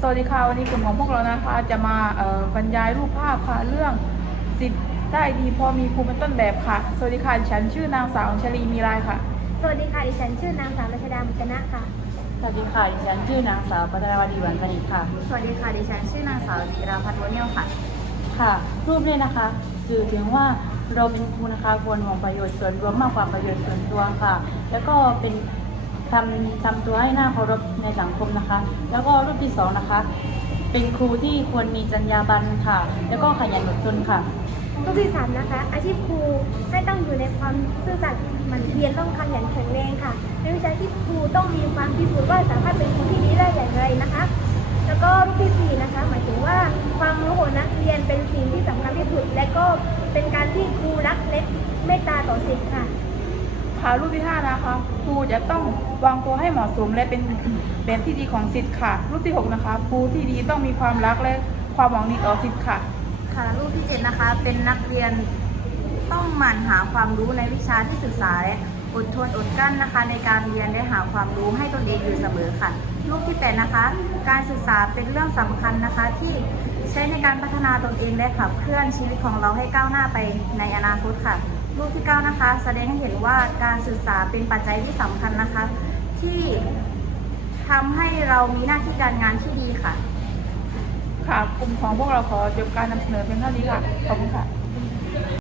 สวัสดีค่ะวันนี้กลุ่มของพวกเรานะคะจะมาเอ่อบรรยายรูปภาพค่ะเรื่องสิทธิ์ได้ดีพอมีครูเป็นต้นแบบค่ะ สวัสดีค่ะดิฉันชื่อนางสาวชลีมีลายค่ะ สวัสดีค่ะดิฉันชื่อนางสาวรัชดามุจนะค่ะ สวัสดีค่ะดิฉันชื่อนางสาวปัทรวดีหวันสนิทค่ะ สวัสดีค่ะดิฉันชื่อนางสาวจิราพัฒน์วเนียวค่ะ ค่ะ รูปนี้นะคะ สื่อถึงว่าเราเป็นครูนะคะควรมองประโยชน์ส่วนรวมมากกว่าประโยชน์ส่วนตัวค่ะ แล้วก็เป็น ทำทำตัวให้หน่าเคารพในสังคมนะคะ แล้วก็รูปที่สองนะคะ เป็นครูที่ควรมีจรรยาบรรณค่ะ แล้วก็ขยันอดทนค่ะรูปที่สามนะคะ อาชีพครูให้ต้องอยู่ในความซื่อสัตย์หมั่นเพียรต้องขยันแข็งแรงค่ะในวิชาชีพครูต้องมีความพิสูจน์ว่าสามารถเป็นครูที่ดีได้อย่างไรนะคะ แล้วก็รูปที่สี่นะคะ หมายถึงว่าความรู้ของนักเรียนเป็นสิ่งที่สำคัญที่สุด และก็เป็นการที่ครูรักเล็กเมตตาต่อศิษย์ค่ะ รูปที่ห้านะคะ ครูจะต้องวางตัวให้เหมาะสมและเป็นแบบที่ดีของสิทธิ์ค่ะ รูปที่หกนะคะ ครูที่ดีต้องมีความรักและความหวังดีต่อสิทธิ์ค่ะ ค่ะรูปที่เจ็ดนะคะ เป็นนักเรียนต้องหมั่นหาความรู้ในวิชาที่ศึกษาและอดทนอดกลั้นนะคะ ในการเรียนและหาความรู้ให้ตนเองอยู่เสมอค่ะ รูปที่แปดนะคะ การศึกษาเป็นเรื่องสำคัญนะคะที่ใช้ในการพัฒนาตนเองและขับเคลื่อนชีวิตของเราให้ก้าวหน้าไปในอนาคตค่ะ รูปที่เก้านะคะ แสดงให้เห็นว่าการศึกษาเป็นปัจจัยที่สำคัญนะคะ ที่ทำให้เรามีหน้าที่การงานที่ดีค่ะ ค่ะ กลุ่มของพวกเราขอจบการนำเสนอเพียงเท่านี้ค่ะ ขอบคุณค่ะ